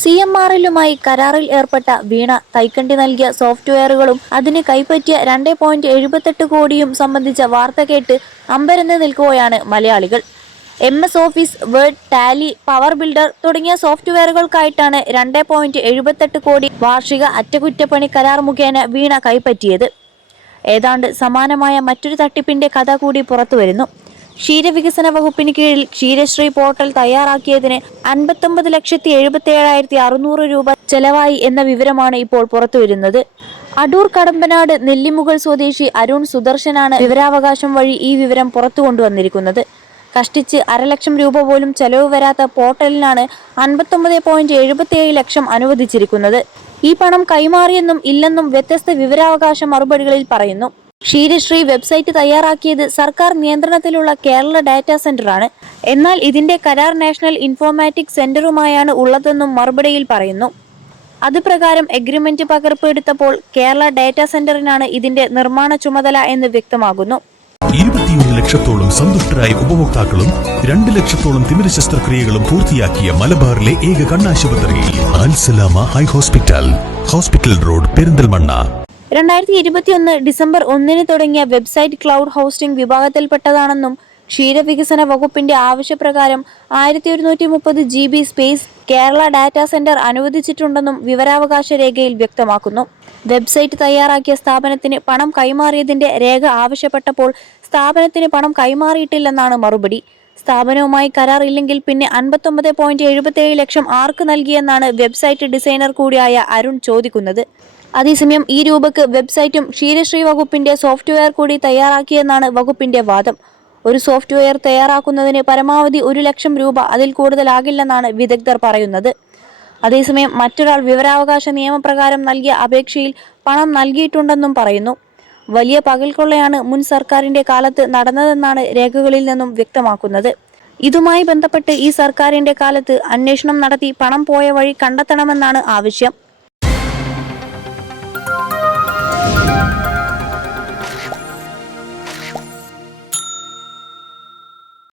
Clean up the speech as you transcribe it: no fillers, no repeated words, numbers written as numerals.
CMRL-ലുമായി കരാറിൽ ഏർപ്പെട്ട വീണ തൈക്കണ്ടി നൽകിയ സോഫ്റ്റ്വെയറുകളും അതിന് കൈപ്പറ്റിയ 2.78 കോടിയും സംബന്ധിച്ച വാർത്ത കേട്ട് അമ്പരന്ന് നിൽക്കുകയാണ് മലയാളികൾ. MS office, word, Tally, power builder തുടങ്ങിയ സോഫ്റ്റ്വെയറുകൾക്കായിട്ടാണ് 2.78 കോടി വാർഷിക അറ്റകുറ്റപ്പണി കരാർ മുഖേന വീണ കൈപ്പറ്റിയത്. ഏതാണ്ട് സമാനമായ മറ്റൊരു തട്ടിപ്പിന്റെ കഥ കൂടി പുറത്തുവരുന്നു. ക്ഷീരവികസന വകുപ്പിന് കീഴിൽ ക്ഷീരശ്രീ പോർട്ടൽ തയ്യാറാക്കിയതിന് 59,77,600 രൂപ ചെലവായി എന്ന വിവരമാണ് ഇപ്പോൾ പുറത്തുവരുന്നത്. അടൂർ കടമ്പനാട് നെല്ലിമുകൾ സ്വദേശി അരുൺ സുദർശനാണ് വിവരാവകാശം വഴി ഈ വിവരം പുറത്തു കൊണ്ടുവന്നിരിക്കുന്നത്. കഷ്ടിച്ച് 1.5 ലക്ഷം രൂപ പോലും ചെലവ് വരാത്ത പോർട്ടലിനാണ് 59.77 ലക്ഷം അനുവദിച്ചിരിക്കുന്നത്. ഈ പണം കൈമാറിയെന്നും ഇല്ലെന്നും വ്യത്യസ്ത വിവരാവകാശ മറുപടികളിൽ പറയുന്നു. ക്ഷീരശ്രീ വെബ്സൈറ്റ് തയ്യാറാക്കിയത് സർക്കാർ നിയന്ത്രണത്തിലുള്ള കേരള ഡാറ്റാ സെന്ററാണ്. എന്നാൽ ഇതിന്റെ കരാർ നാഷണൽ ഇൻഫോർമാറ്റിക്സ് സെന്ററുമായാണ് ഉള്ളതെന്നും മറുപടിയിൽ പറയുന്നു. അതുപ്രകാരം എഗ്രിമെന്റ് പകർപ്പ് എടുത്തപ്പോൾ കേരള ഡാറ്റാ സെന്ററിനാണ് ഇതിന്റെ നിർമ്മാണ ചുമതല എന്ന് വ്യക്തമാകുന്നു. 21 ലക്ഷത്തോളം സന്തുഷ്ടരായ ഉപഭോക്താക്കളും 2 ലക്ഷത്തോളം തിമിര ശസ്ത്രക്രിയകളും പൂർത്തിയാക്കിയ മലബാറിലെ ഏക കണ്ണാശുപത്രി Al Salama high hospital, hospital road, Perinthalmanna. 2021 December 1 തുടങ്ങിയ വെബ്സൈറ്റ് ക്ലൗഡ് ഹോസ്റ്റിംഗ് വിഭാഗത്തിൽപ്പെട്ടതാണെന്നും ക്ഷീരവികസന വകുപ്പിന്റെ ആവശ്യപ്രകാരം 1130 GB space Kerala data centre അനുവദിച്ചിട്ടുണ്ടെന്നും വിവരാവകാശ രേഖയിൽ വ്യക്തമാക്കുന്നു. വെബ്സൈറ്റ് തയ്യാറാക്കിയ സ്ഥാപനത്തിന് പണം കൈമാറിയതിന്റെ രേഖ ആവശ്യപ്പെട്ടപ്പോൾ സ്ഥാപനത്തിന് പണം കൈമാറിയിട്ടില്ലെന്നാണ് മറുപടി. സ്ഥാപനവുമായി കരാർ ഇല്ലെങ്കിൽ പിന്നെ 59.77 ലക്ഷം ആർക്ക് നൽകിയെന്നാണ് വെബ്സൈറ്റ് ഡിസൈനർ കൂടിയായ അരുൺ ചോദിക്കുന്നത്. അതേസമയം ഈ രൂപക്ക് വെബ്സൈറ്റും ക്ഷീരശ്രീ വകുപ്പിന്റെ സോഫ്റ്റ്വെയർ കൂടി തയ്യാറാക്കിയെന്നാണ് വകുപ്പിന്റെ വാദം. ഒരു സോഫ്റ്റ്വെയർ തയ്യാറാക്കുന്നതിന് പരമാവധി 1 ലക്ഷം രൂപ, അതിൽ കൂടുതലാകില്ലെന്നാണ് വിദഗ്ധർ പറയുന്നത്. അതേസമയം മറ്റൊരാൾ വിവരാവകാശ നിയമപ്രകാരം നൽകിയ അപേക്ഷയിൽ പണം നൽകിയിട്ടുണ്ടെന്നും പറയുന്നു. വലിയ പകൽക്കൊള്ളയാണ് മുൻ സർക്കാരിന്റെ കാലത്ത് നടന്നതെന്നാണ് രേഖകളിൽ നിന്നും വ്യക്തമാക്കുന്നത്. ഇതുമായി ബന്ധപ്പെട്ട് ഈ സർക്കാരിന്റെ കാലത്ത് അന്വേഷണം നടത്തി പണം പോയ വഴി കണ്ടെത്തണമെന്നാണ് ആവശ്യം.